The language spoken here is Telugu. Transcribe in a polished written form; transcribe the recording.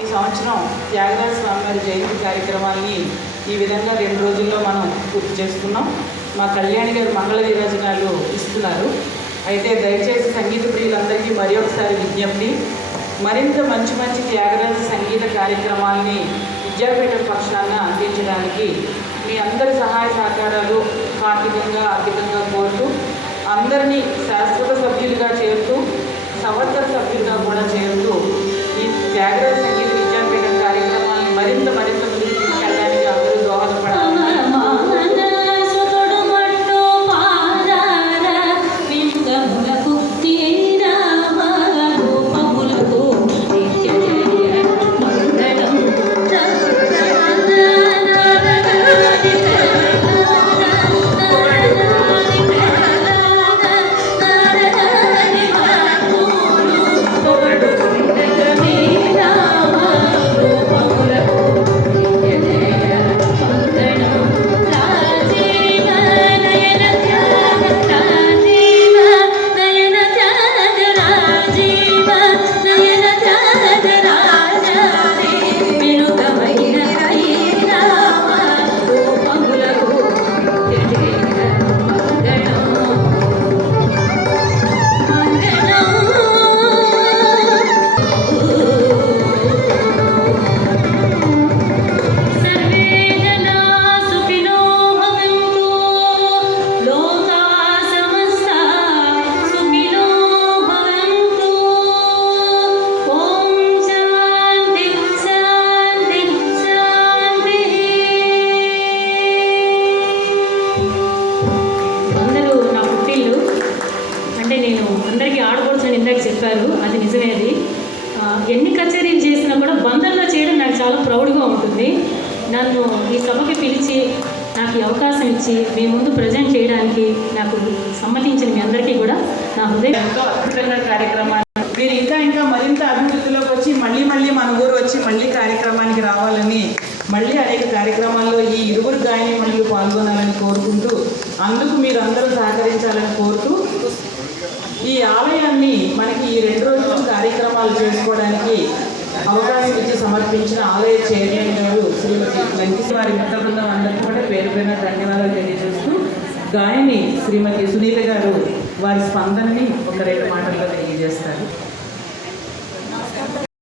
ఈ సంవత్సరం త్యాగరాజ స్వామివారి జయంతి కార్యక్రమాన్ని ఈ విధంగా 2 రోజుల్లో మనం పూర్తి చేసుకున్నాం. మా కళ్యాణి గారు మంగళ విరాజనాలు ఇస్తున్నారు. అయితే దయచేసి సంగీత ప్రియులందరికీ మరి ఒకసారి విజ్ఞప్తి, మరింత మంచి మంచి త్యాగరాజ సంగీత కార్యక్రమాలని విద్యాపీఠం పక్షాన అందించడానికి మీ అందరి సహాయ సహకారాలు ఆర్థికంగా కోరుతూ, అందరినీ శాశ్వత సభ్యులుగా చేరుతూ సంవత్సర సభ్యులుగా కూడా చేరుతూ ఈ త్యాగరాజ సంగీత విద్యాపీఠం కార్యక్రమాన్ని మరింత ముందుకు తీసుకెళ్ళడానికి అందరూ దోహదపడాలి. చెప్పారు, అది నిజమే. అది ఎన్ని కచేరీలు చేసినా కూడా బంధంలో చేయడం నాకు చాలా ప్రౌడ్గా ఉంటుంది. నన్ను ఈ సభకి పిలిచి నాకు ఈ అవకాశం ఇచ్చి మీ ముందు ప్రజెంట్ చేయడానికి నాకు సమ్మతించిన మీ అందరికీ కూడా నా హృదయంతో అద్భుతంగా కార్యక్రమాన్ని మీరు ఇంకా మరింత అభివృద్ధిలోకి వచ్చి మళ్ళీ మన ఊరు వచ్చి మళ్ళీ కార్యక్రమానికి రావాలని, మళ్ళీ అనేక కార్యక్రమాల్లో ఈ ఇరువురు గాయనిమణులు పాల్గొనాలని కోరుకుంటూ, అందుకు మీరు అందరూ సహకరించాలని కోరుతూ, ఈ ఆలయాన్ని మనకి ఈ 2 రోజుల కార్యక్రమాలు చేసుకోవడానికి అవకాశం ఇచ్చి సమర్పించిన ఆలయ చైర్మన్ గారు శ్రీమతి లంకిసి వారి మిత్ర బృందం అందరికీ కూడా పేరు ధన్యవాదాలు తెలియజేస్తూ, గాయని శ్రీమతి సునీత గారు వారి స్పందనని ఒక 2 మాటల్లో తెలియజేస్తారు.